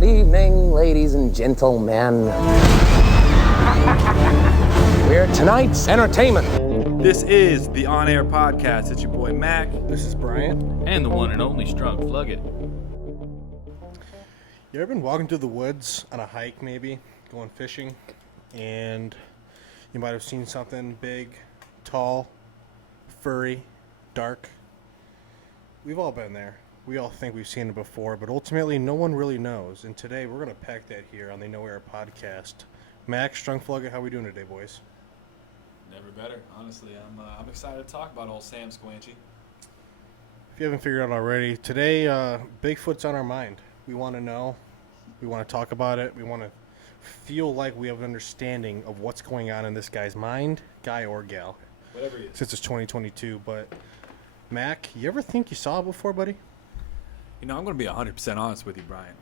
Good evening, ladies and gentlemen. We're tonight's entertainment. This is the On Air Podcast. It's your boy Mac. This is Brian. And the one and only Strunk Fluggett. You ever been walking through the woods on a hike, maybe, going fishing, and you might have seen something big, tall, furry, dark? We've all been there. We all think we've seen it before, but ultimately no one really knows. And today we're going to pack that here on the No Air Podcast. Max, Strunk Fluggett, how we doing today, boys? Never better, honestly. I'm excited to talk about old Sam Squanchy. If you haven't figured out already, today Bigfoot's on our mind. We want to know. We want to talk about it. We want to feel like we have an understanding of what's going on in this guy's mind, guy or gal. Whatever he is. Since it's 2022. But, Mac, you ever think you saw it before, buddy? You know, I'm going to be 100% honest with you, Brian.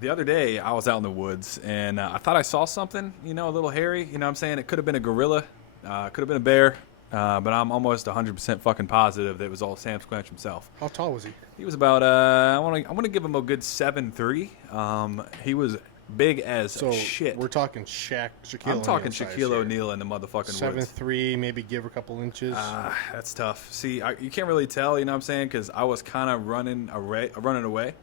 The other day, I was out in the woods, and I thought I saw something, a little hairy. You know what I'm saying? It could have been a gorilla. Could have been a bear. But I'm almost 100% fucking positive that it was all Sam Squanch himself. How tall was he? He was about, I want to give him a good 7'3". He was big as shit. We're talking Shaquille I'm talking O'Neal Shaquille O'Neal in the motherfucking woods. 7'3", maybe give a couple inches. That's tough. See, you can't really tell, you know what I'm saying? Because I was kind of running away.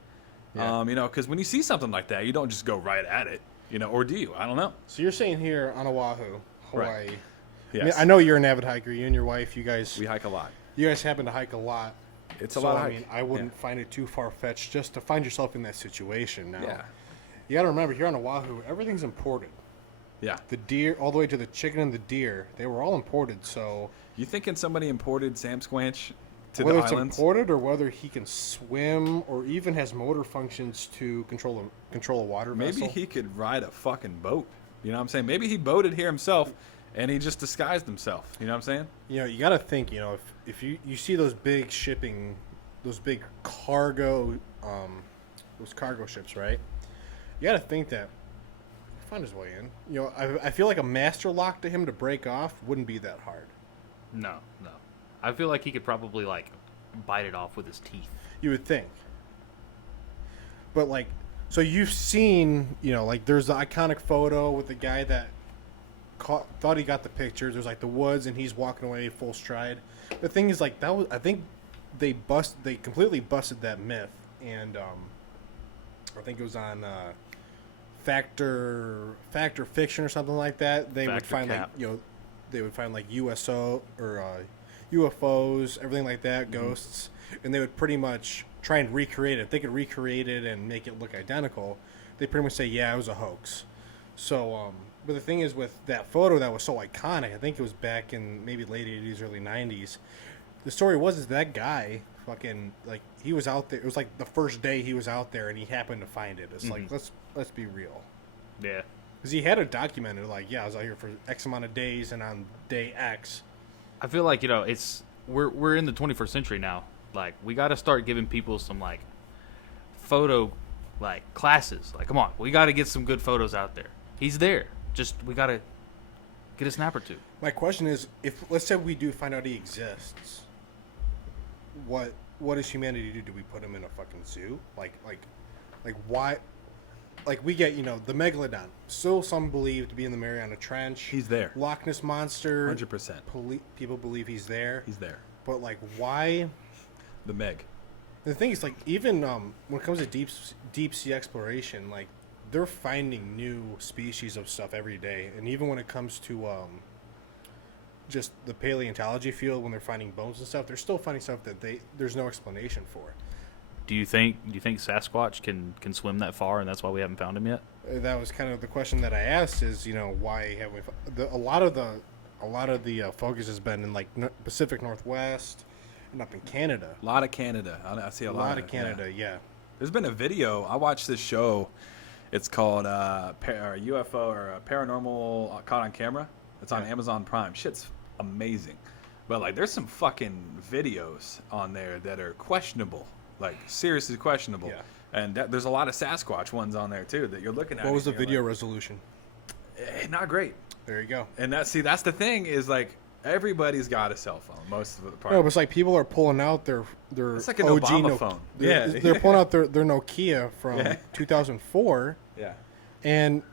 Yeah. Because when you see something like that, you don't just go right at it, or do you? I don't know. So you're saying here on Oahu, Hawaii. Right. Yes. Yes. I know you're an avid hiker. You and your wife, We hike a lot. you guys happen to hike a lot. It's a lot of I hike. mean, I wouldn't find it too far-fetched just to find yourself in that situation. Now, Yeah. you got to remember, here on Oahu, everything's imported. Yeah. The deer, all the way to the chicken and the deer, they were all imported. So You thinking somebody imported Sam Squanch to whether the it's islands? imported or whether he can swim or even has motor functions to control a water vessel. Maybe he could ride a fucking boat. You know what I'm saying? Maybe he boated here himself, and he just disguised himself. You know what I'm saying? You got to think, if you see those big shipping, those big cargo, those cargo ships, right? You got to think that he'll find his way in. I feel like a master lock to him to break off wouldn't be that hard. No. I feel like he could probably, bite it off with his teeth. You would think. But, so you've seen, there's the iconic photo with the guy that thought he got the pictures. There's, the woods, and he's walking away full stride. The thing is, that was, I think they completely busted that myth. And, I think it was on Factor Fiction or something like that. They would find, they would find, USO or UFOs, everything like that, ghosts. And they would pretty much try and recreate it. If they could recreate it and make it look identical, they pretty much say, yeah, it was a hoax. So, but the thing is with that photo that was so iconic, I think it was back in maybe late 80s, early 90s. The story was that guy fucking, he was out there. It was the first day he was out there and he happened to find it. It's let's be real. Yeah. Because he had it documented, I was out here for X amount of days and on day X. I feel like, we're in the 21st century now. We got to start giving people some, photo, classes. Come on, we got to get some good photos out there. He's there. Just, we got to get a snap or two. My question is, let's say we do find out he exists, what does humanity do? Do we put him in a fucking zoo? Why? We get, the Megalodon. Still some believe to be in the Mariana Trench. He's there. Loch Ness Monster. 100%. People believe he's there. He's there. But, why? The Meg. The thing is, even when it comes to deep sea exploration, they're finding new species of stuff every day. And even when it comes to just the paleontology field, when they're finding bones and stuff, they're still finding stuff that there's no explanation for. Do you think Sasquatch can swim that far, and that's why we haven't found him yet? That was kind of the question that I asked. Is why have we? A lot of the focus has been in Pacific Northwest and up in Canada. A lot of Canada. I see a lot of Canada. Yeah. There's been a video. I watched this show. It's called UFO or Paranormal Caught on Camera. It's on Amazon Prime. Shit's amazing. But there's some fucking videos on there that are questionable. Seriously questionable. Yeah. And there's a lot of Sasquatch ones on there too that you're looking at. What was the video resolution? Not great. There you go. And that's the thing is Everybody's got a cell phone. Most of the part. No, but it's like people are pulling out their It's like an OG Obama phone. They're pulling out their Nokia from 2004. Yeah. And,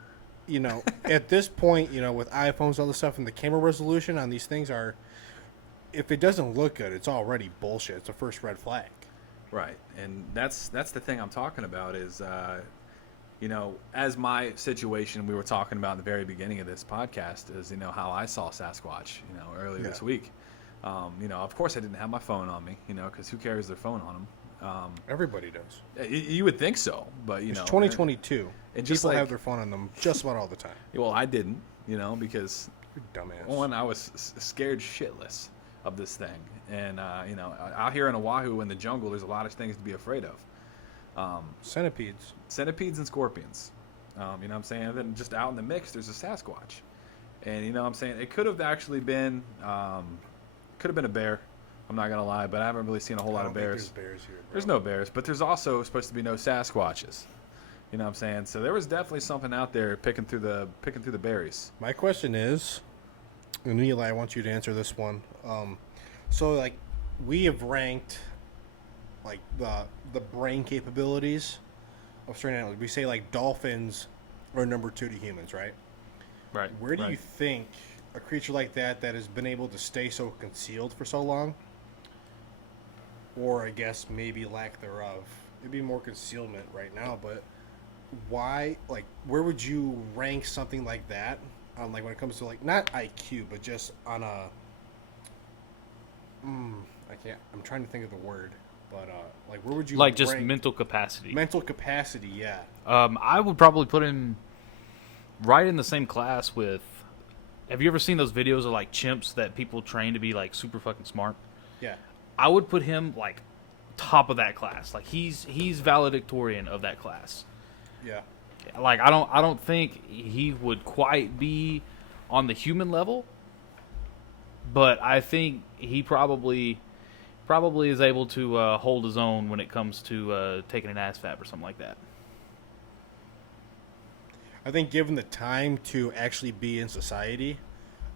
at this point, with iPhones and all this stuff, and the camera resolution on these things are, if it doesn't look good, it's already bullshit. It's a first red flag. Right, and that's the thing I'm talking about is, as my situation we were talking about in the very beginning of this podcast is, how I saw Sasquatch, earlier this week. Of course I didn't have my phone on me, because who carries their phone on them? Everybody does. You would think so, but, It's 2022. And just people have their phone on them just about all the time. Well, I didn't, because You're dumbass. one, I was scared shitless of this thing. And, out here in Oahu in the jungle, there's a lot of things to be afraid of. Centipedes and scorpions. You know what I'm saying? And then just out in the mix, there's a Sasquatch. And, you know what I'm saying? It could have actually been, a bear. I'm not going to lie, but I haven't really seen a whole lot of bears. There's bears here, bro. There's no bears, but there's also supposed to be no Sasquatches. You know what I'm saying? So there was definitely something out there picking through the berries. My question is, and Eli, I want you to answer this one. So, like, we have ranked, like, the brain capabilities of certain animals. We say, like, dolphins are number 2 to humans, right? Right. Where do you think a creature like that has been able to stay so concealed for so long, or I guess maybe lack thereof, it'd be more concealment right now, but why, like, where would you rank something like that on, like, when it comes to, like, not IQ, but just on a, I'm trying to think of the word, but, like, where would you like, just rank mental capacity? Mental capacity, yeah. I would probably put him right in the same class with, have you ever seen those videos of, like, chimps that people train to be, like, super fucking smart? Yeah. I would put him, like, top of that class. Like, he's valedictorian of that class. Yeah. Like, I don't think he would quite be on the human level, but I think he probably is able to hold his own when it comes to taking an ass fap or something like that. I think given the time to actually be in society,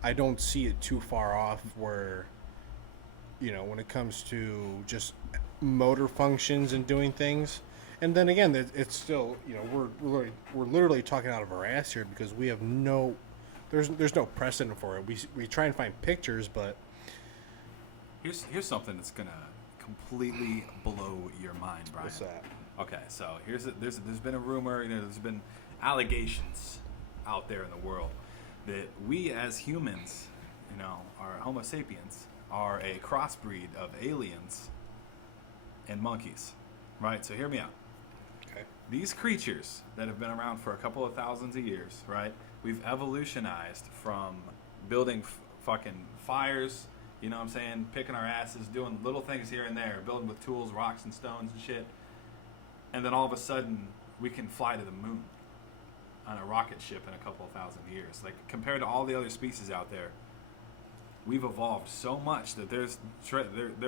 I don't see it too far off where, when it comes to just motor functions and doing things. And then again, it's still, we're literally talking out of our ass here because we have there's no precedent for it. We try and find pictures, but Here's something that's gonna completely blow your mind, Brian. What's that? Okay, so there's been a rumor, there's been allegations out there in the world that we as humans, our Homo sapiens, are a crossbreed of aliens and monkeys, right? So hear me out. Okay. These creatures that have been around for a couple of thousands of years, right? We've evolutionized from building fucking fires, you know what I'm saying? Picking our asses, doing little things here and there, building with tools, rocks and stones and shit. And then all of a sudden, we can fly to the moon on a rocket ship in a couple of thousand years. Like, compared to all the other species out there, we've evolved so much that there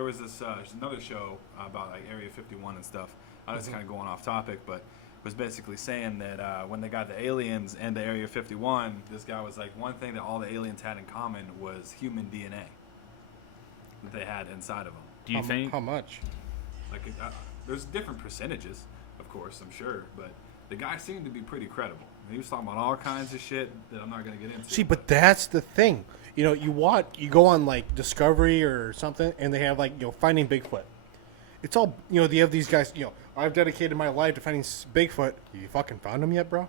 was this another show about, like, Area 51 and stuff. I was kind of going off topic, but was basically saying that when they got the aliens and the Area 51, this guy was like, one thing that all the aliens had in common was human DNA that they had inside of them. Do you think? How much? Like, there's different percentages, of course, I'm sure, but the guy seemed to be pretty credible. He was talking about all kinds of shit that I'm not going to get into. See, but that's the thing. You go on, like, Discovery or something, and they have, like, Finding Bigfoot. It's all, they have these guys, I've dedicated my life to finding Bigfoot. You fucking found him yet, bro?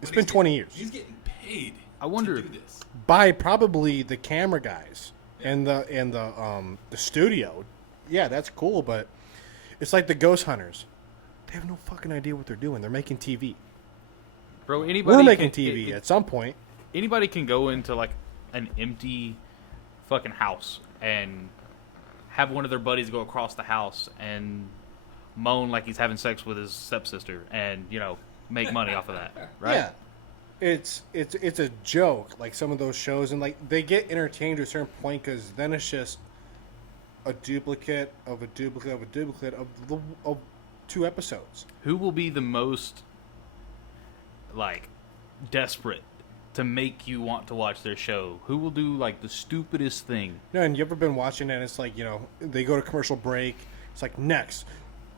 It's been 20 years. He's getting paid I wonder to do this. By probably the camera guys and the studio. Yeah, that's cool, but it's like the ghost hunters. They have no fucking idea what they're doing. They're making TV. Bro, anybody We're making TV at some point. Anybody can go into, like, an empty fucking house and have one of their buddies go across the house and moan like he's having sex with his stepsister and, make money off of that, right? Yeah. It's a joke, like some of those shows, and, like, they get entertained to a certain point because then it's just a duplicate of a duplicate of a duplicate of 2 episodes. Who will be the most, like, desperate to make you want to watch their show? Who will do like the stupidest thing? No, and you ever been watching it and it's like, they go to commercial break. It's like, next.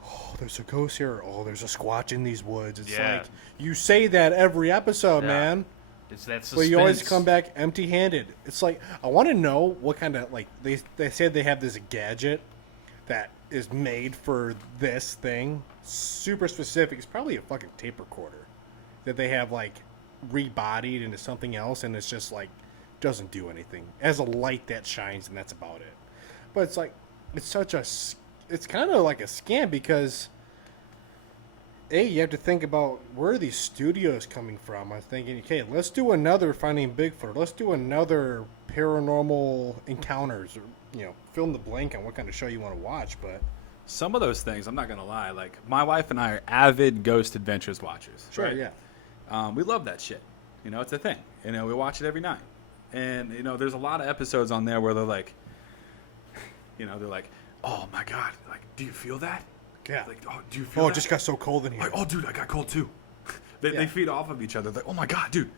Oh, there's a ghost here. Oh, there's a Squatch in these woods. It's like, you say that every episode, man. It's that suspense. But you always come back empty-handed. It's like, I want to know what kind of, like, they said they have this gadget that is made for this thing. Super specific. It's probably a fucking tape recorder that they have, like, rebodied into something else, and it's just, like, doesn't do anything. It has a light that shines, and that's about it. But it's like, it's kind of like a scam because... you have to think about where are these studios coming from. I'm thinking, okay, let's do another Finding Bigfoot. Let's do another Paranormal Encounters, or fill in the blank on what kind of show you want to watch. But some of those things, I'm not gonna lie. Like my wife and I are avid Ghost Adventures watchers. Sure, right? yeah. We love that shit. It's a thing. We watch it every night. And there's a lot of episodes on there where they're like, oh my god, like, do you feel that? Yeah. Like, oh, do you feel it that? just got so cold in here. Like, oh, dude, I got cold too. They feed off of each other. Like, oh my god, dude,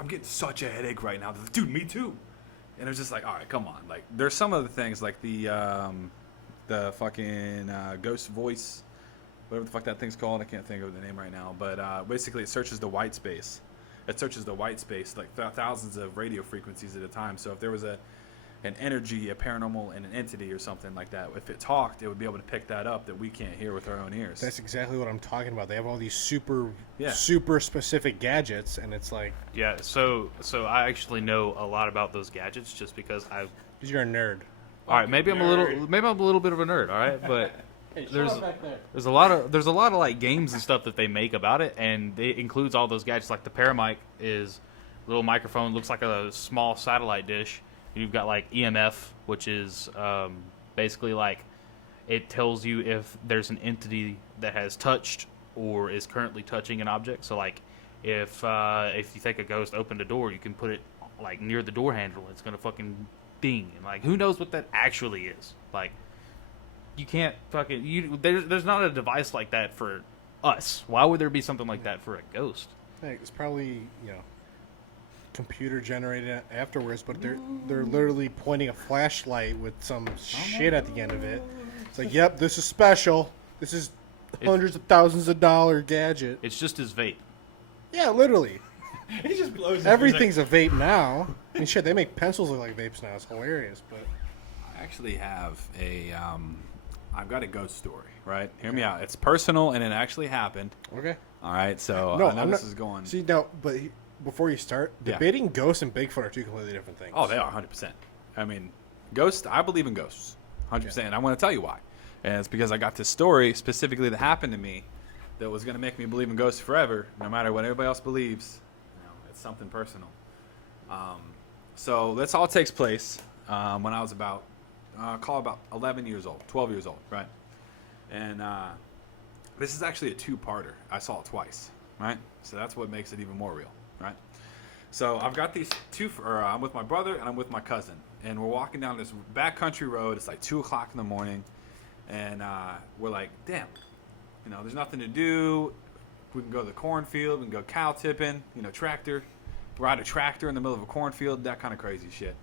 I'm getting such a headache right now. They're like, dude, me too. And it's just like, all right, come on. Like, there's some of the things like the fucking ghost voice, whatever the fuck that thing's called. I can't think of the name right now. But basically, it searches the white space. It searches the white space like thousands of radio frequencies at a time. So if there was an energy, a paranormal, and an entity or something like that, if it talked, it would be able to pick that up that we can't hear with our own ears. That's exactly what I'm talking about. They have all these super specific gadgets, and it's like... Yeah, so I actually know a lot about those gadgets just because I've... Because you're a nerd. All right, maybe I'm a little bit of a nerd, all right? But there's a lot of like games and stuff that they make about it, and it includes all those gadgets. Like the Paramic is a little microphone, looks like a small satellite dish. You've got like EMF, which is basically like it tells you if there's an entity that has touched or is currently touching an object. So like if you think a ghost opened a door, you can put it like near the door handle. It's gonna fucking ding, and like who knows what that actually is. Like you can't fucking there's not a device like that for us. Why would there be something like that for a ghost? Hey, it's probably computer generated afterwards, but they're literally pointing a flashlight with some shit at the end of it. It's like, yep, this is special. This is hundreds of thousands of dollar gadget. It's just his vape. Yeah, literally. He just blows. Everything's a vape now. I mean, shit, they make pencils look like vapes now. It's hilarious, but I actually have I've got a ghost story. Right, hear me out. It's personal and it actually happened. okay. All right, so No, I know I'm this not- is going. See, now, but before you start, Yeah. debating ghosts and Bigfoot are two completely different things. Oh, they are 100%. I mean, ghosts. I believe in ghosts, 100%. And I want to tell you why. And it's because I got this story specifically that happened to me that was going to make me believe in ghosts forever, no matter what everybody else believes. It's something personal. So this all takes place when I was about 11 years old, 12 years old, right? And this is actually a two-parter. I saw it twice, right? So that's what makes it even more real, right? So I've got these I'm with my brother and I'm with my cousin, and we're walking down this backcountry road. It's like 2 o'clock in the morning, and we're like, damn, there's nothing to do. We can go to the cornfield. We can go cow tipping, tractor, ride a tractor in the middle of a cornfield, that kind of crazy shit.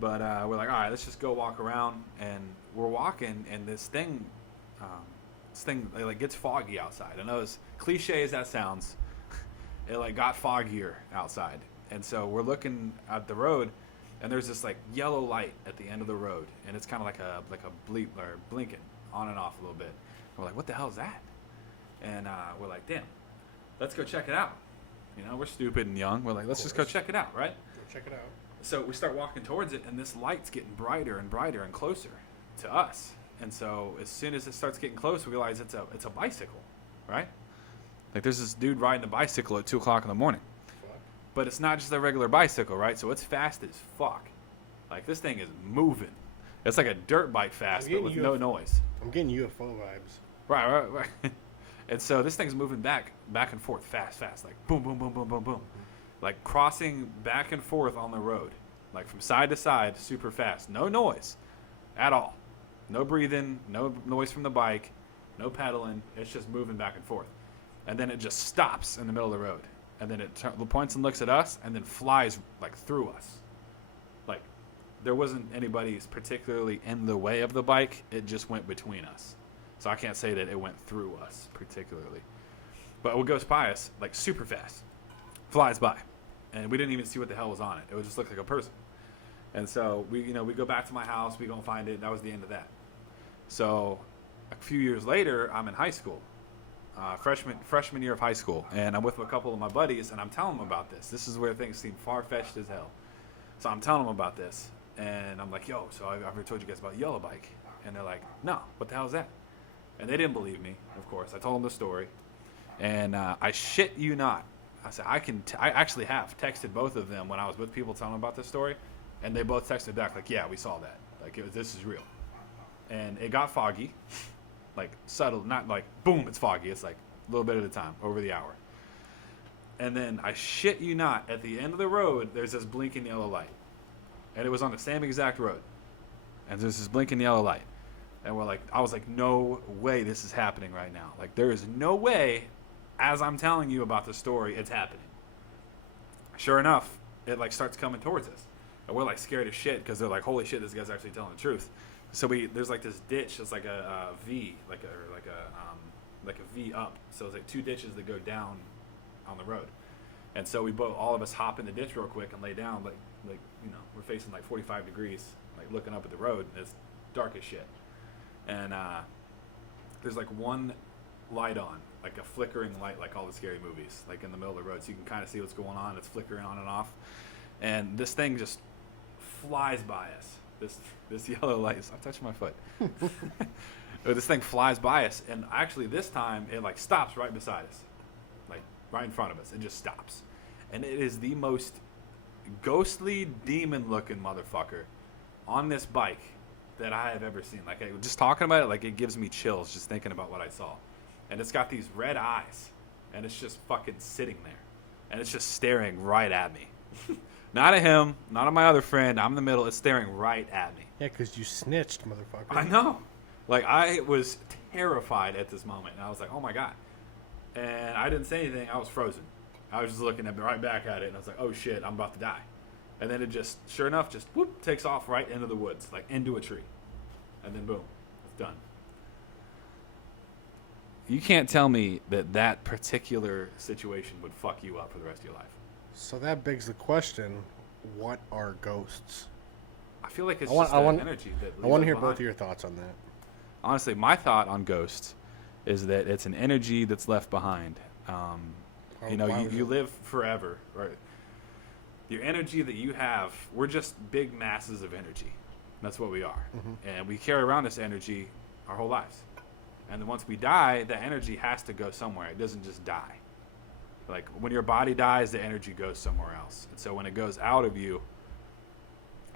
But we're like, all right, let's just go walk around, and we're walking, and this thing like gets foggy outside. I know as cliche as that sounds, it like got foggier outside, and so we're looking at the road, and there's this like yellow light at the end of the road, and it's kind of like a bleep or blinking on and off a little bit. And we're like, what the hell is that? And we're like, damn, let's go check it out. We're stupid and young. We're like, let's just go check it out, right? Go check it out. So we start walking towards it, and this light's getting brighter and brighter and closer to us. And so as soon as it starts getting close, we realize it's a bicycle, right? Like there's this dude riding a bicycle at 2 o'clock in the morning. But it's not just a regular bicycle, right? So it's fast as fuck. Like this thing is moving. It's like a dirt bike fast, but with no noise. I'm getting UFO vibes. Right. And so this thing's moving back and forth, fast, like boom, boom, boom, boom, boom, boom. Like crossing back and forth on the road, like from side to side, super fast. No noise at all. No breathing, no noise from the bike, no pedaling. It's just moving back and forth. And then it just stops in the middle of the road. and then it points and looks at us, and then flies like through us. Like there wasn't anybody particularly in the way of the bike; it just went between us. So I can't say that it went through us particularly, but it goes by us like super fast, flies by, and we didn't even see what the hell was on it. It would just look like a person. And so we go back to my house, we go find it, and that was the end of that. So a few years later, I'm in high school, freshman year of high school, and I'm with a couple of my buddies, and I'm telling them about this. This is where things seem far-fetched as hell. So I'm telling them about this, and I'm like, yo, so I've ever told you guys about Yellow Bike? And they're like, no, what the hell is that? And they didn't believe me, of course. I told them the story, and I shit you not. I said, I actually have texted both of them when I was with people telling them about this story. And they both texted back like, yeah, we saw that. Like, this is real. And it got foggy, like subtle, not like, boom, it's foggy. It's like a little bit at a time, over the hour. And then, I shit you not, at the end of the road, there's this blinking yellow light. And it was on the same exact road. And there's this blinking yellow light. And I was like, no way this is happening right now. Like, there is no way, as I'm telling you about the story, it's happening. Sure enough, it like starts coming towards us. And we're like scared as shit because they're like, holy shit, this guy's actually telling the truth. So there's like this ditch that's like a V, like a V up. So it's like two ditches that go down on the road. And so all of us hop in the ditch real quick and lay down, like we're facing like 45 degrees, like looking up at the road. And it's dark as shit. And there's like one light on, like a flickering light, like all the scary movies, like in the middle of the road, so you can kind of see what's going on. It's flickering on and off. And this thing just flies by us. This yellow light. I'm touching my foot. This thing flies by us, and actually this time it like stops right beside us, like right in front of us. It just stops, and it is the most ghostly, demon-looking motherfucker on this bike that I have ever seen. Like, just talking about it, like it gives me chills just thinking about what I saw. And it's got these red eyes, and it's just fucking sitting there, and it's just staring right at me. Not at him, not at my other friend. I'm in the middle. It's staring right at me. Yeah, because you snitched, motherfucker. I know. Like, I was terrified at this moment. And I was like, oh, my God. And I didn't say anything. I was frozen. I was just looking right back at it. And I was like, oh, shit, I'm about to die. And then it just, sure enough, just whoop, takes off right into the woods, like into a tree. And then, boom, it's done. You can't tell me that particular situation would fuck you up for the rest of your life. So that begs the question, what are ghosts? I feel like it's energy that I want to hear both of your thoughts on that. Honestly, my thought on ghosts is that it's an energy that's left behind. You live forever, right? Your energy that you have, we're just big masses of energy. That's what we are. Mm-hmm. And we carry around this energy our whole lives. And then once we die, the energy has to go somewhere. It doesn't just die. Like, when your body dies, the energy goes somewhere else. And so when it goes out of you,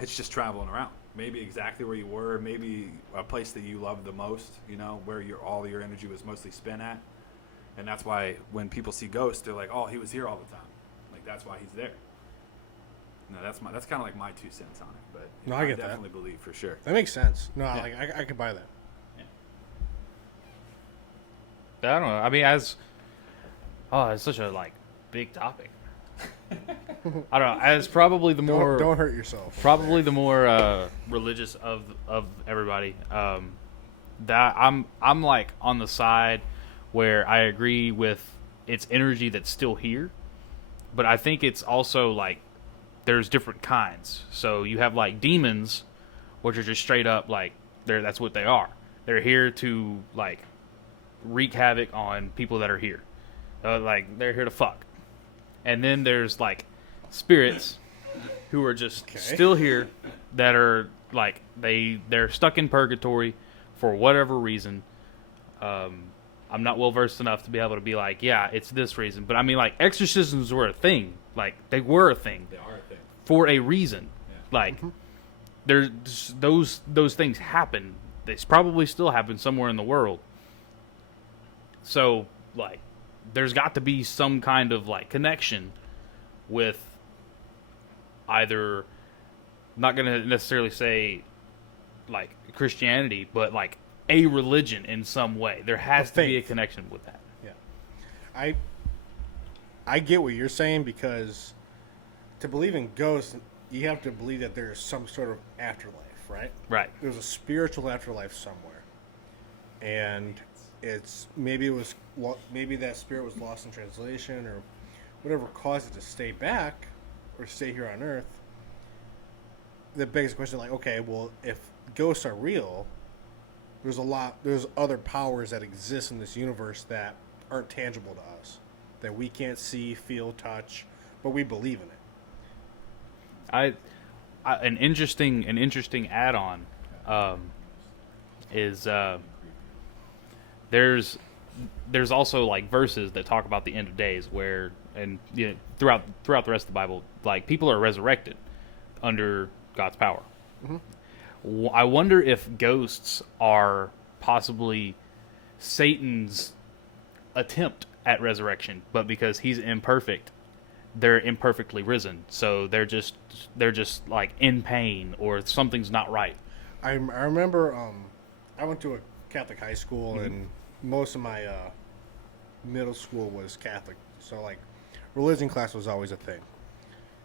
it's just traveling around. Maybe exactly where you were, maybe a place that you loved the most, where all your energy was mostly spent at. And that's why when people see ghosts, they're like, oh, he was here all the time. Like, that's why he's there. No, that's kind of like my 2 cents on it. But no, I get definitely believe for sure. That makes sense. No, yeah. like I could buy that. Yeah. I don't know. I mean, it's such a big topic. I don't know. As probably the more don't hurt yourself. Probably the more religious of everybody. That I'm like on the side where I agree with it's energy that's still here, but I think it's also like there's different kinds. So you have like demons, which are just straight up like that's what they are. They're here to like wreak havoc on people that are here. Like they're here to fuck. And then there's like spirits who are just still here that are like they're stuck in purgatory for whatever reason. I'm not well versed enough to be able to be like, yeah, it's this reason. But I mean, like, exorcisms were a thing. Like, they were a thing. They are a thing. For a reason. Yeah. Like, there's those things happen. They probably still happen somewhere in the world. So, like, there's got to be some kind of, like, connection with either, I'm not going to necessarily say, like, Christianity, but, like, a religion in some way. There has to be a connection with that. Yeah. I get what you're saying, because to believe in ghosts, you have to believe that there's some sort of afterlife, right? Right. There's a spiritual afterlife somewhere, and maybe that spirit was lost in translation, or whatever caused it to stay back or stay here on Earth. That begs the question, like, okay, well, if ghosts are real, there's other powers that exist in this universe that aren't tangible to us, that we can't see, feel, touch, but we believe in it. An interesting add-on is there's also like verses that talk about the end of days, where throughout the rest of the Bible, like, people are resurrected under God's power. Mm-hmm. I wonder if ghosts are possibly Satan's attempt at resurrection, but because he's imperfect, they're imperfectly risen. So they're just like in pain, or something's not right. I remember I went to a Catholic high school, mm-hmm. and most of my middle school was Catholic, so like religion class was always a thing.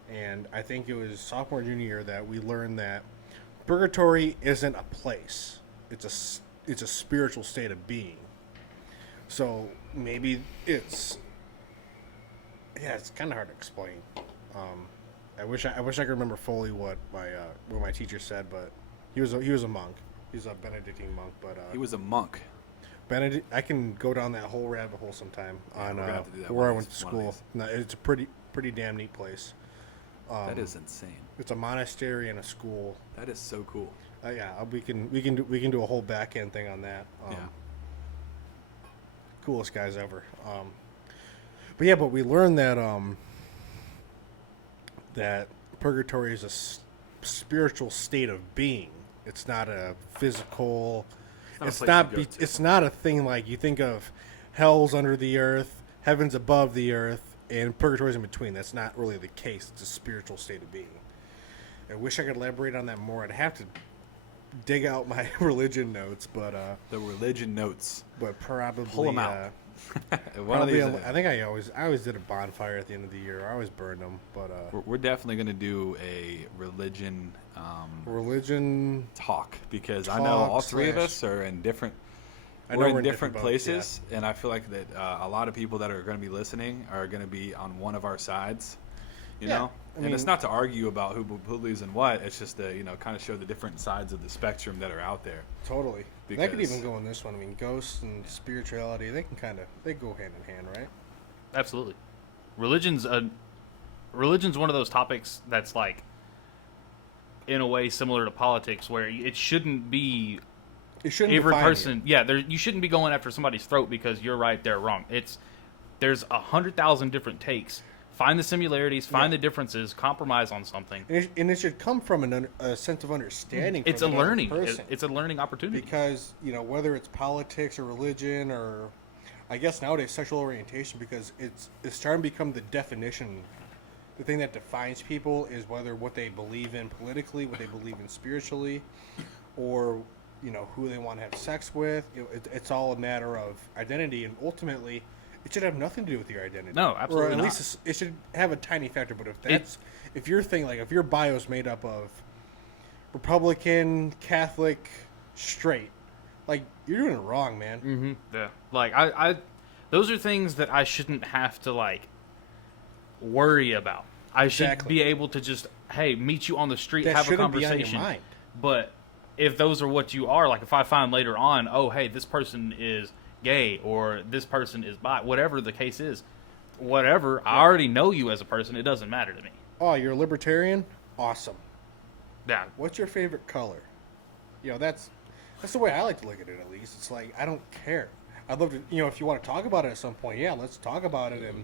And I think it was sophomore, junior year that we learned that purgatory isn't a place; it's a spiritual state of being. So maybe it's kind of hard to explain. I wish I could remember fully what my teacher said, but he was a monk. He's a Benedictine monk, but he was a monk. Benedict. I can go down that whole rabbit hole sometime on where I went to school. No, it's a pretty damn neat place. That is insane. It's a monastery and a school. That is so cool. Yeah, we can do a whole back end thing on that. Coolest guys ever. But we learned that that purgatory is a spiritual state of being. It's not a physical. It's not a thing like you think of. Hell's under the earth, heaven's above the earth, and purgatory's in between. That's not really the case. It's a spiritual state of being. I wish I could elaborate on that more. I'd have to dig out my religion notes, but the religion notes. But probably pull them out. I think I always did a bonfire at the end of the year. I always burned them, but we're definitely going to do a religion talk, because I know all three of us are in different. We're in different places, yeah. And I feel like that a lot of people that are going to be listening are going to be on one of our sides. You know, I mean, it's not to argue about who believes in what. It's just to kind of show the different sides of the spectrum that are out there. Totally. That could even go in this one. I mean, ghosts and spirituality, they go hand in hand, right? Absolutely. Religion's one of those topics that's like, in a way, similar to politics, where it shouldn't be. It shouldn't every person. You. Yeah, you shouldn't be going after somebody's throat because you're right, they're wrong. There's 100,000 different takes. Find the similarities, find the differences, compromise on something. And it should come from a sense of understanding. It's a learning. It's a learning opportunity. Because, whether it's politics or religion, or I guess nowadays sexual orientation, because it's starting to become the definition. The thing that defines people is whether what they believe in politically, what they believe in spiritually, or who they want to have sex with. It's all a matter of identity, and ultimately it should have nothing to do with your identity. No, absolutely not. Or at least it should have a tiny factor. But if your thing, like if your bio's made up of Republican, Catholic, straight, like, you're doing it wrong, man. Mm-hmm. Yeah. Like I those are things that I shouldn't have to like worry about. I should be able to just meet you on the street, have a conversation. Be on your mind. But if those are what you are, like if I find later on, oh hey, this person is gay or this person is bi, whatever the case is, I already know you as a person. It doesn't matter to me. Oh, you're a libertarian? Awesome. Yeah. What's your favorite color? That's the way I like to look at it, at least. It's like, I don't care. I'd love to, if you want to talk about it at some point, let's talk about it, and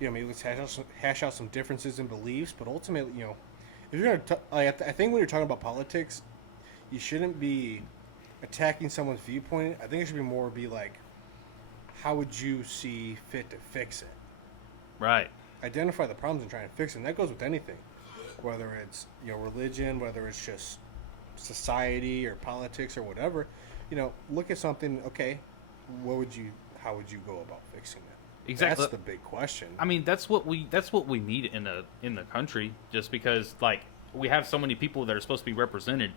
maybe let's hash out some differences in beliefs. But ultimately, if you're gonna, I think when you're talking about politics, you shouldn't be attacking someone's viewpoint. I think it should be like, how would you see fit to fix it? Right. Identify the problems and try and fix it. And that goes with anything, whether it's religion, whether it's just society or politics or whatever. Look at something. Okay, how would you go about fixing it? Exactly. That's the big question. I mean, that's what we need in the country. Just because like we have so many people that are supposed to be represented,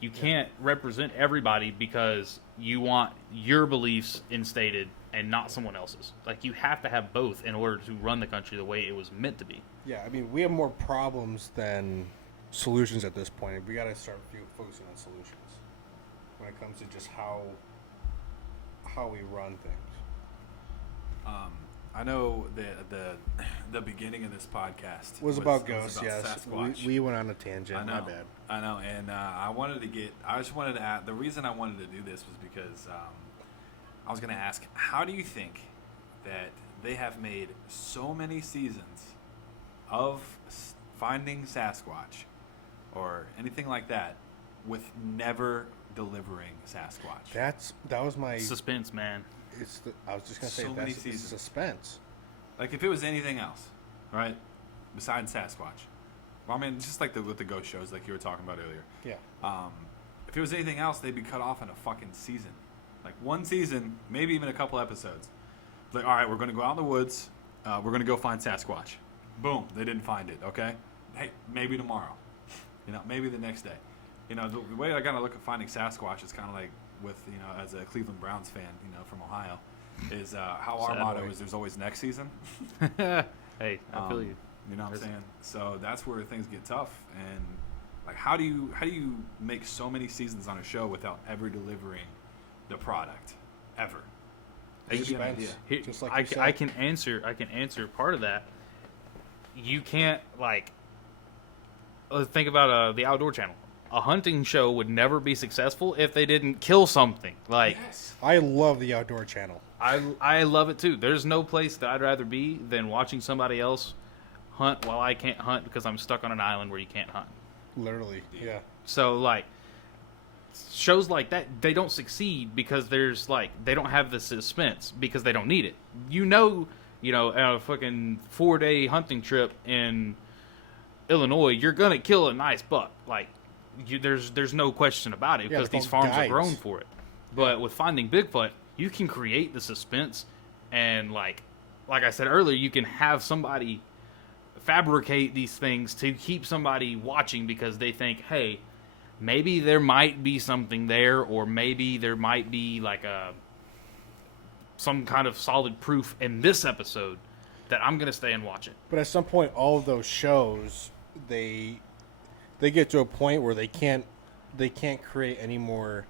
you can't represent everybody because you want your beliefs instated and not someone else's. Like you have to have both in order to run the country the way it was meant to be. Yeah, I mean, we have more problems than solutions at this point. We got to start focusing on solutions when it comes to just how we run things. I know the beginning of this podcast was about ghosts. was about Yes, Sasquatch. we went on a tangent. I know, My bad. I know, and I just wanted to add, the reason I wanted to do this was because I was going to ask, how do you think that they have made so many seasons of finding Sasquatch or anything like that with never delivering Sasquatch? That was my Suspense, man. I was just gonna say So many that's seasons. suspense. Like if it was anything else, right, besides Sasquatch. Well, I mean, just like with the ghost shows, like you were talking about earlier. Yeah. If it was anything else, they'd be cut off in a fucking season, like one season, maybe even a couple episodes. Like, all right, we're gonna go out in the woods. We're gonna go find Sasquatch. Boom, they didn't find it. Okay, hey, maybe tomorrow. Maybe the next day. The way I gotta look at finding Sasquatch is kind of like with as a Cleveland Browns fan, from Ohio, is how our motto is: there's always next season. Hey, I feel you. You know what I'm saying? So that's where things get tough. And like, how do you make so many seasons on a show without ever delivering the product ever? Give you an idea. Here, Just like you said. I can answer part of that. You can't think about the Outdoor Channel. A hunting show would never be successful if they didn't kill something. Like, Yes. I love the Outdoor Channel. I love it too. There's no place that I'd rather be than watching somebody else hunt while I can't hunt because I'm stuck on an island where you can't hunt. Literally, yeah. So like shows like that, they don't succeed because they don't have the suspense because they don't need it. A fucking 4-day hunting trip in Illinois, you're gonna kill a nice buck. Like there's no question about it because these farms are grown for it. But with finding Bigfoot, you can create the suspense, and like I said earlier, you can have somebody fabricate these things to keep somebody watching because they think, hey, maybe there might be something there, or maybe there might be like some kind of solid proof in this episode that I'm gonna stay and watch it. But at some point, all of those shows, they get to a point where they can't create any more,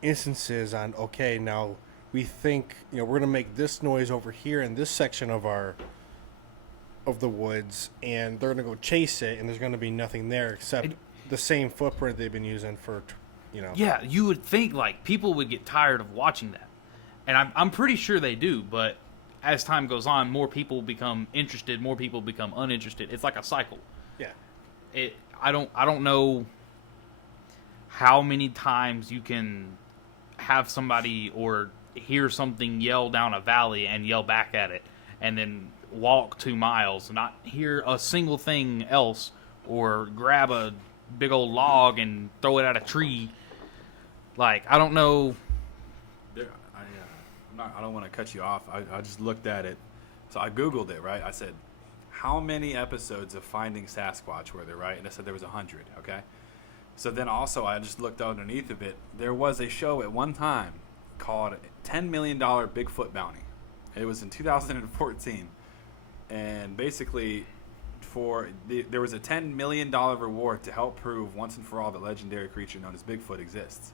instances on, okay, now we think, we're going to make this noise over here in this section of the woods, and they're going to go chase it, and there's going to be nothing there except the same footprint they've been using for, Yeah, you would think like people would get tired of watching that. And I'm pretty sure they do, but as time goes on, more people become interested, more people become uninterested. It's like a cycle. Yeah. I don't know how many times you can have somebody or hear something yell down a valley and yell back at it, and then walk 2 miles, not hear a single thing else, or grab a big old log and throw it at a tree. Like, I don't know. I don't want to cut you off. I just looked at it. So I Googled it, right? I said, how many episodes of Finding Sasquatch were there, right? And I said there was 100, okay? So then also I just looked underneath of it. There was a show at one time called $10 Million Bigfoot Bounty. It was in 2014. And basically, there was a $10 million reward to help prove once and for all the legendary creature known as Bigfoot exists.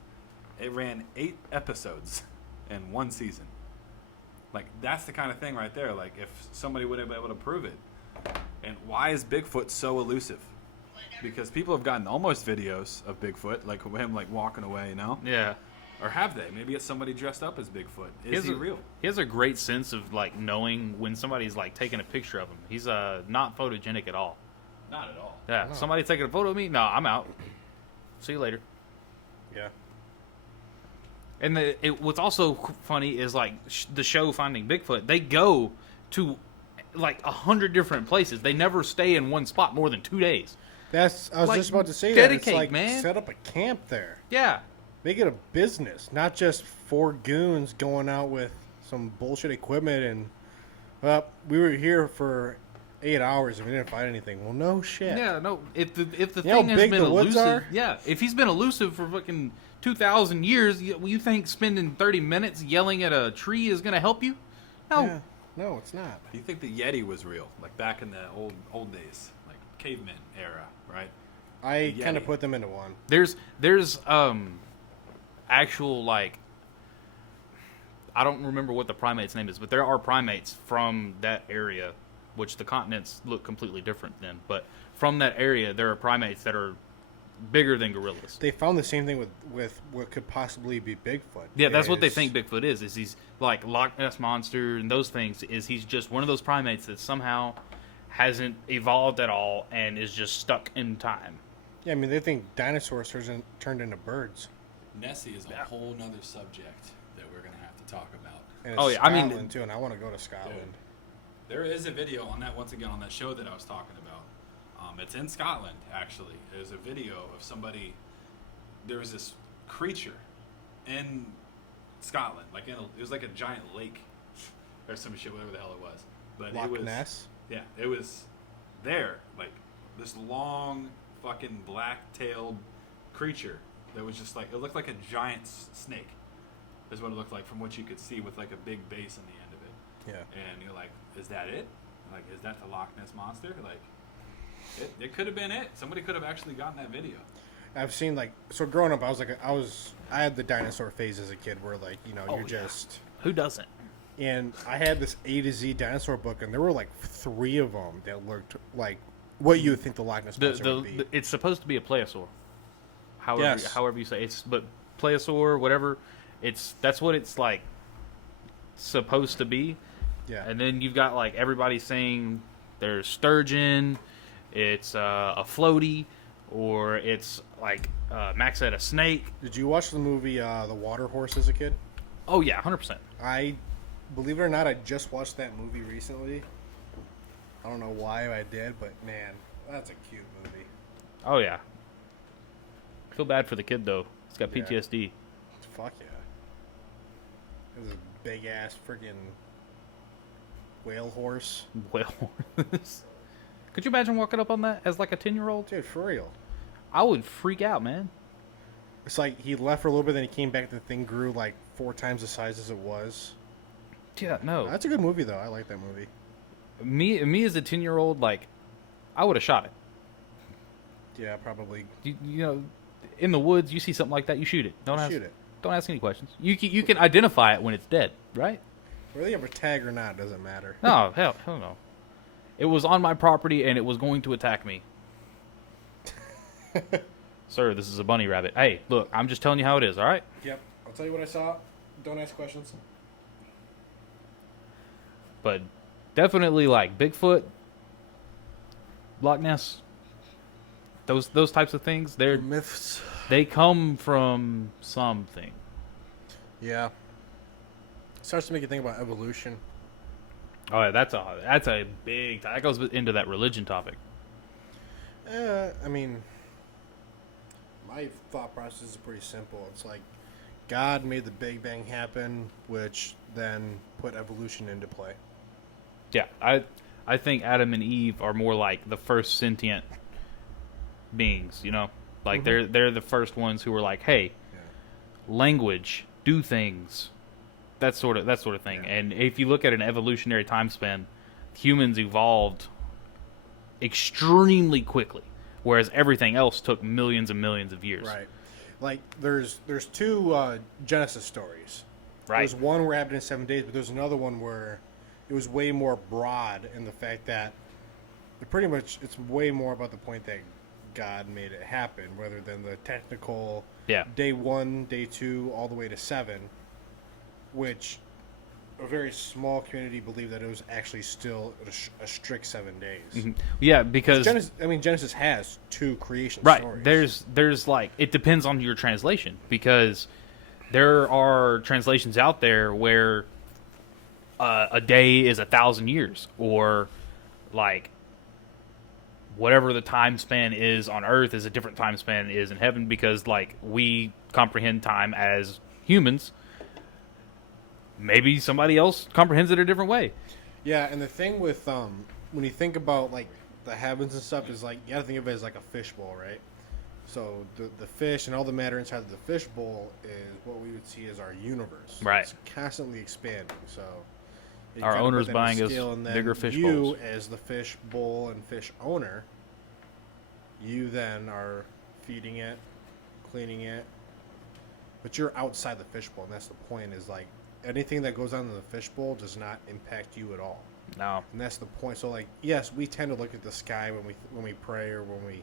It ran 8 episodes in one season. Like, that's the kind of thing right there. Like, if somebody would have been able to prove it. And why is Bigfoot so elusive? Because people have gotten almost videos of Bigfoot, like him like walking away, Yeah. Or have they? Maybe it's somebody dressed up as Bigfoot. Is he real? He has a great sense of like knowing when somebody's like taking a picture of him. He's not photogenic at all. Not at all. Yeah. No. Somebody taking a photo of me? No, I'm out. See you later. Yeah. And what's also funny is like the show Finding Bigfoot. They go to like 100 different places. They never stay in one spot more than 2 days. I was Like, just about to say dedicate, that. It's like, man. set up a camp there. Yeah. Make it a business, not just 4 goons going out with some bullshit equipment, and well, we were here for 8 hours and we didn't find anything. Well, no shit. Yeah, no. If the thing how has big been the woods elusive, are? yeah. If he's been elusive for fucking 2,000 years, you think spending 30 minutes yelling at a tree is gonna help you? No. Yeah. No, it's not. Do you think the Yeti was real, like back in the old days, like caveman era, right? I kind of put them into one. There's actual, like, I don't remember what the primate's name is, but there are primates from that area, which the continents look completely different then. But from that area, there are primates that are bigger than gorillas. They found the same thing with what could possibly be Bigfoot. Yeah, that's what they think Bigfoot is he's like Loch Ness Monster and those things, is he's just one of those primates that somehow hasn't evolved at all and is just stuck in time. Yeah, I mean, they think dinosaurs turned into birds. Nessie is a whole nother subject that we're going to have to talk about. And it's Scotland, too, and I want to go to Scotland. Dude, there is a video on that, once again, on that show that I was talking about. It's in Scotland, actually. There's a video of somebody. There was this creature in Scotland, like it was like a giant lake or some shit, whatever the hell it was. But Loch it was Ness? Yeah, it was there, like this long, fucking black-tailed creature that was just like, it looked like a giant snake. Is what it looked like from what you could see, with like a big base on the end of it. Yeah. And you're like, is that it? Like, is that the Loch Ness Monster? Like, it could have been it. Somebody could have actually gotten that video. I've seen, like, so growing up, I had the dinosaur phase as a kid where, like, you know, you're just. Who doesn't? And I had this A to Z dinosaur book, and there were like 3 of them that looked like what you would think the Loch Ness Monster would be. It's supposed to be a plesiosaur. Yes. However you say it's, but plesiosaur, whatever, that's what it's like supposed to be. Yeah. And then you've got like everybody saying there's sturgeon, it's a floaty, or it's like Max said, a snake. Did you watch the movie The Water Horse as a kid? Oh yeah, 100%. I, believe it or not, I just watched that movie recently. I don't know why I did, but man, that's a cute movie. Oh yeah. I feel bad for the kid though. He's got Yeah. PTSD. Fuck yeah. It was a big ass freaking whale horse. Well, could you imagine walking up on that as like a 10-year-old? Dude, for real. I would freak out, man. It's like he left for a little bit, then he came back. The thing grew like 4 times the size as it was. Yeah, no. That's a good movie, though. I like that movie. Me as a 10-year-old, like, I would have shot it. Yeah, probably. You know, in the woods, you see something like that, you shoot it. Shoot it. Don't ask any questions. You can identify it when it's dead, right? Whether you have a tag or not doesn't matter. No, hell no. It was on my property and it was going to attack me. Sir, this is a bunny rabbit. Hey, look, I'm just telling you how it is, all right? Yep. I'll tell you what I saw. Don't ask questions. But definitely like Bigfoot, Loch Ness, those types of things, Myths. they come from something. Yeah. It starts to make you think about evolution. Oh, yeah, that's a big. That goes into that religion topic. I mean, my thought process is pretty simple. It's like God made the Big Bang happen, which then put evolution into play. Yeah, I think Adam and Eve are more like the first sentient beings. You know, like they're the first ones who were like, hey, language, do things. That sort of thing. Yeah. And if you look at an evolutionary time span, humans evolved extremely quickly, whereas everything else took millions and millions of years. Right. Like there's 2 Genesis stories. Right. There's one where it happened in 7 days, but there's another one where it was way more broad in the fact that it's way more about the point that God made it happen, rather than the technical day 1, day 2, all the way to 7. Which a very small community believed that it was actually still a strict 7 days. Mm-hmm. Yeah, because Genesis has 2 creation right. stories. There's like, it depends on your translation, because there are translations out there where a day is 1,000 years, or like whatever the time span is on Earth is a different time span is in heaven, because like we comprehend time as humans. maybe somebody else comprehends it a different way. Yeah, and the thing with when you think about like the heavens and stuff is like you gotta think of it as like a fishbowl, right? So the fish and all the matter inside of the fishbowl is what we would see as our universe. Right. It's constantly expanding. So you Our gotta owner's put that in buying us scale, and then bigger fish you, bowls. as the fish bowl and fish owner, you then are feeding it, cleaning it, but you're outside the fishbowl, and that's the point. Is like anything that goes on in the fishbowl does not impact you at all. No. And that's the point. So, like, yes, we tend to look at the sky when we pray or when we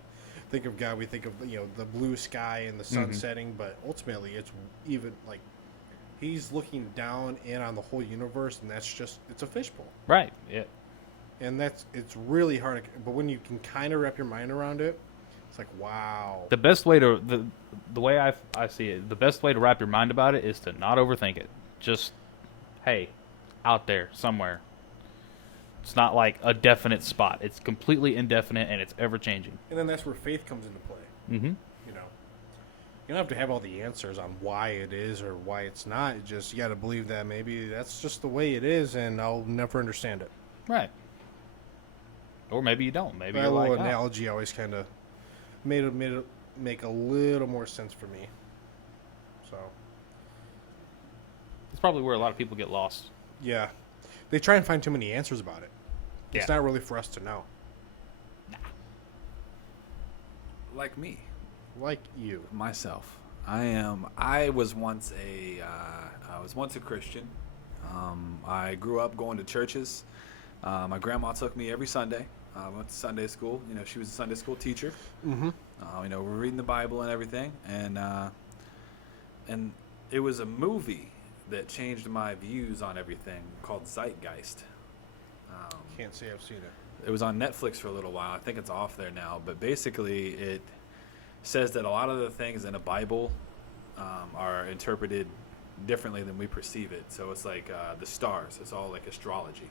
think of God. We think of the blue sky and the sun setting, but ultimately, it's even like He's looking down in on the whole universe, and it's a fishbowl. Right. Yeah. And it's really hard. But when you can kind of wrap your mind around it, it's like, wow. The best way to the way I see it, the best way to wrap your mind about it is to not overthink it. Just, hey, out there somewhere. It's not like a definite spot. It's completely indefinite, and it's ever changing. And then that's where faith comes into play. Mm-hmm. You don't have to have all the answers on why it is or why it's not. You got to believe that maybe that's just the way it is, and I'll never understand it. Right. Or maybe you don't. Maybe that you're little like, analogy always kind of made it make a little more sense for me. So it's probably where a lot of people get lost. yeah, they try and find too many answers about it. It's Yeah. not really for us to know. Like me. Like you. Myself. I was once a Christian. I grew up going to churches. My grandma took me every Sunday. I went to Sunday school. She was a Sunday school teacher. Mm-hmm. We're reading the Bible and everything. And it was a movie that changed my views on everything called Zeitgeist. Can't say I've seen it. It was on Netflix for a little while. I think it's off there now. But basically, it says that a lot of the things in the Bible are interpreted differently than we perceive it. So it's like the stars. It's all like astrology.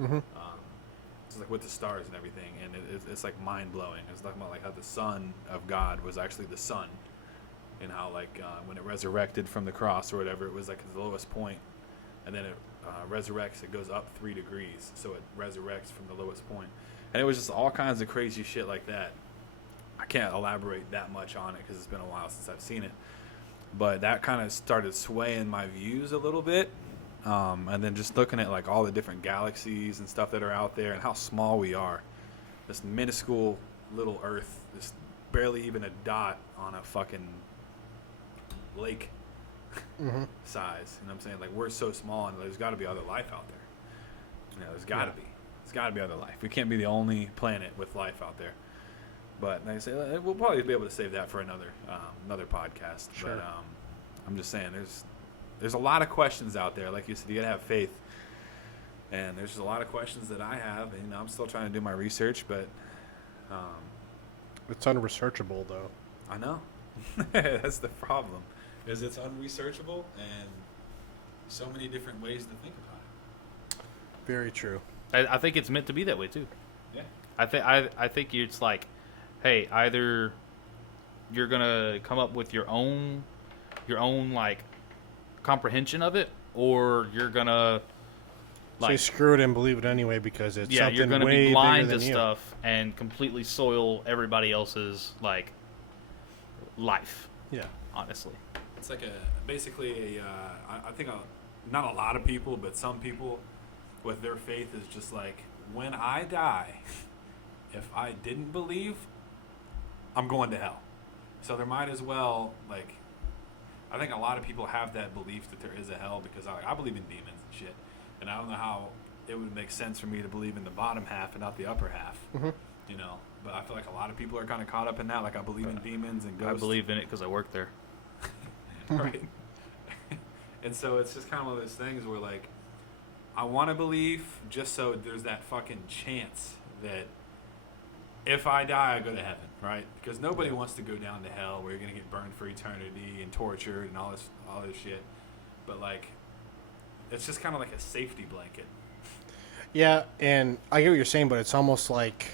Mm-hmm. It's like with the stars and everything. And it's like mind-blowing. It's talking about like how the Son of God was actually the sun. And how like when it resurrected from the cross or whatever, it was like the lowest point. And then it resurrects. It goes up 3 degrees. So it resurrects from the lowest point. And it was just all kinds of crazy shit like that. I can't elaborate that much on it because it's been a while since I've seen it. But that kind of started swaying my views a little bit. And then just looking at like all the different galaxies and stuff that are out there and how small we are. This minuscule little Earth, this barely even a dot on a fucking lake size. You know what I'm saying? Like, we're so small, and there's got to be other life out there. There's got to be. There's got to be other life. We can't be the only planet with life out there. But like I say, we'll probably be able to save that for another podcast. Sure. But I'm just saying, there's a lot of questions out there. Like you said, you gotta have faith. And there's just a lot of questions that I have, and I'm still trying to do my research. But It's unresearchable, though. I know that's the problem. Is it's unresearchable and so many different ways to think about it. Very true. I think it's meant to be that way too. Yeah. I think it's like, hey, either you're gonna come up with your own like comprehension of it, or you're gonna Say screw it and believe it anyway because it's something you're gonna way be blind bigger to than you. stuff and completely soil everybody else's like life. Yeah. Honestly. It's like I think not a lot of people, but some people with their faith is just like, when I die, if I didn't believe, I'm going to hell. So there might as well, like, I think a lot of people have that belief that there is a hell because I believe in demons and shit. And I don't know how it would make sense for me to believe in the bottom half and not the upper half. Mm-hmm. But I feel like a lot of people are kind of caught up in that. Like, I believe in demons and ghosts. I believe in it because I work there. Right. And so it's just kind of one of those things where, like, I want to believe just so there's that fucking chance that if I die, I go to heaven, right? Because nobody wants to go down to hell where you're going to get burned for eternity and tortured and all this shit. But, like, it's just kind of like a safety blanket. Yeah, and I get what you're saying, but it's almost like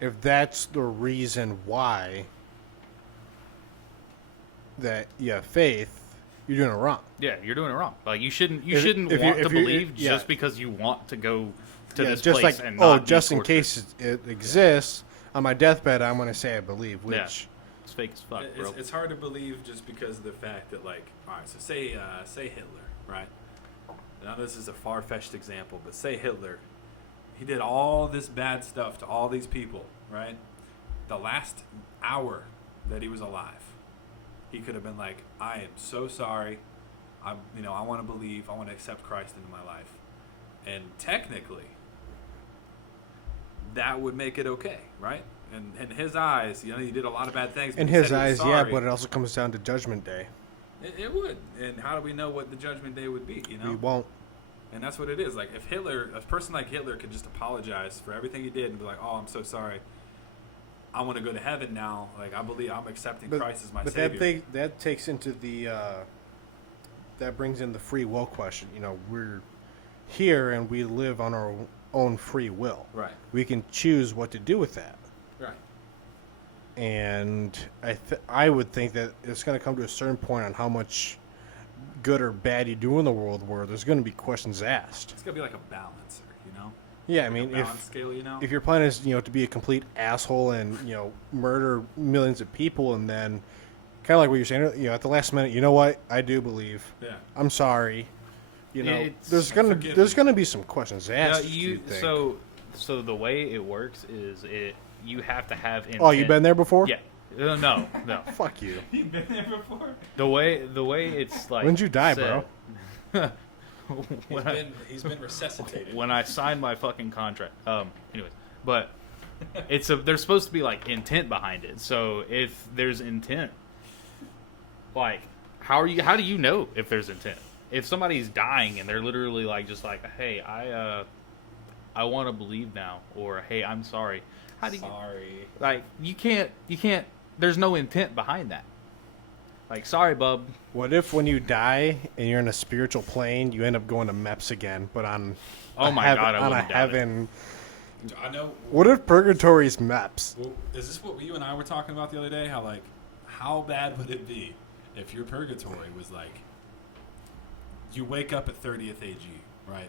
if that's the reason why that you have faith, you're doing it wrong. Yeah, you're doing it wrong. Like you shouldn't want to believe just because you want to go to this just place like, and not just be in tortured. case it exists, on my deathbed, I'm going to say I believe, which... Yeah. It's fake as fuck, bro. It's hard to believe just because of the fact that, like, all right, so say Hitler, right? Now this is a far-fetched example, but say Hitler, he did all this bad stuff to all these people, right? The last hour that he was alive, he could have been like, I am so sorry. I want to believe, I want to accept Christ into my life. And technically, that would make it okay, right? And in his eyes, he did a lot of bad things. In his eyes, yeah, but it also comes down to Judgment Day. It would. And how do we know what the Judgment Day would be, We won't. And that's what it is. Like, if a person like Hitler could just apologize for everything he did and be like, oh, I'm so sorry. I want to go to heaven now. Like, I believe I'm accepting Christ as my savior. But that takes into the, that brings in the free will question. We're here and we live on our own free will. Right. We can choose what to do with that. Right. And I would think that it's going to come to a certain point on how much good or bad you do in the world where there's going to be questions asked. It's going to be like a balancer, Yeah, I like mean, a balance scale, if your plan is, to be a complete asshole and, murder millions of people and then kind of like what you're saying, at the last minute, you know what? I do believe. Yeah. I'm sorry. There's going to be some questions asked. So the way it works is you have to have intent. Oh, you've been there before? Yeah. No. Fuck you. You've been there before? The way it's like. When'd you die, bro? He's been resuscitated. When I signed my fucking contract. Anyways, but there's supposed to be like intent behind it. So if there's intent, like how do you know if there's intent? If somebody's dying and they're literally like just like, hey, I want to believe now, or hey, I'm sorry. How do you? Sorry. Like you can't. There's no intent behind that. Like, sorry, bub. What if when you die and you're in a spiritual plane, you end up going to MEPS again, but on Oh my God, I on a wouldn't doubt it. heaven? I know. What if purgatory's MEPS? Well, is this what you and I were talking about the other day? How bad would it be if your purgatory was like, you wake up at 30th AG, right?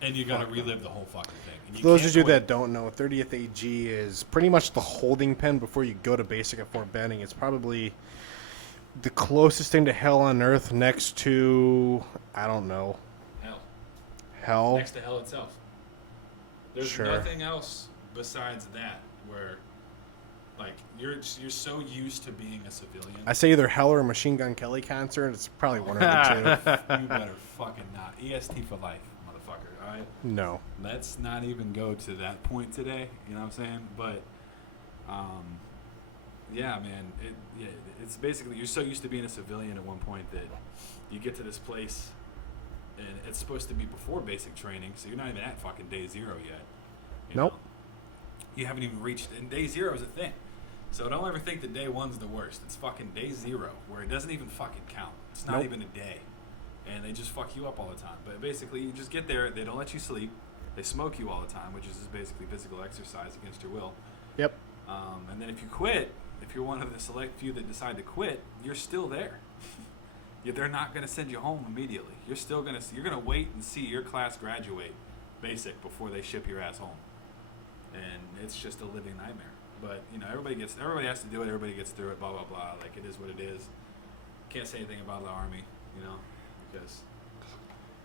And you got to relive the whole fucking thing. And For those of you that don't know, 30th AG is pretty much the holding pen before you go to basic at Fort Benning. It's probably the closest thing to hell on earth next to, I don't know. Hell? Next to hell itself. There's Sure. nothing else besides that where, like, you're so used to being a civilian. I say either hell or a Machine Gun Kelly concert. It's probably one of the two. You better fucking not. EST for life, motherfucker, all right? No. Let's not even go to that point today, you know what I'm saying? But, yeah, man, it's basically, you're so used to being a civilian at one point that you get to this place, and it's supposed to be before basic training, so you're not even at fucking day zero yet. You Nope. know? You haven't even reached, and day zero is a thing. So don't ever think that day one's the worst. It's fucking day zero, where it doesn't even fucking count. It's not Nope. even a day. And they just fuck you up all the time. But basically, you just get there, they don't let you sleep, they smoke you all the time, which is just basically physical exercise against your will. Yep. And then if you quit, if you're one of the select few that decide to quit, you're still there. They're not going to send you home immediately. You're going to wait and see your class graduate basic before they ship your ass home. And it's just a living nightmare. But, everybody has to do it. Everybody gets through it, blah, blah, blah. Like, it is what it is. Can't say anything about the Army, because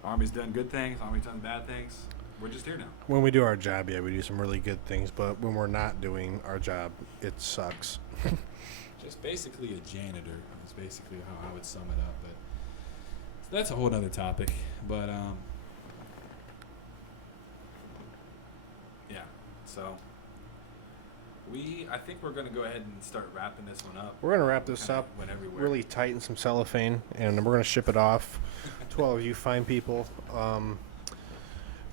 the Army's done good things. The Army's done bad things. We're just here now. When we do our job, yeah, we do some really good things. But when we're not doing our job, it sucks. Just basically a janitor is basically how I would sum it up. But that's a whole other topic. But yeah. So I think we're gonna go ahead and start wrapping this one up. We're going to wrap this Kinda up went everywhere. really tight in some cellophane, and we're going to ship it off to all of you fine people.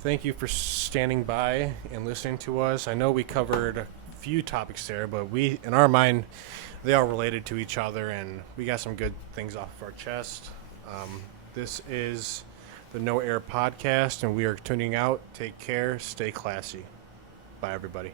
Thank you for standing by and listening to us. I know we covered a few topics there, but in our mind, they all related to each other, and we got some good things off of our chest. This is the No Air Podcast, and we are tuning out. Take care. Stay classy. Bye, everybody.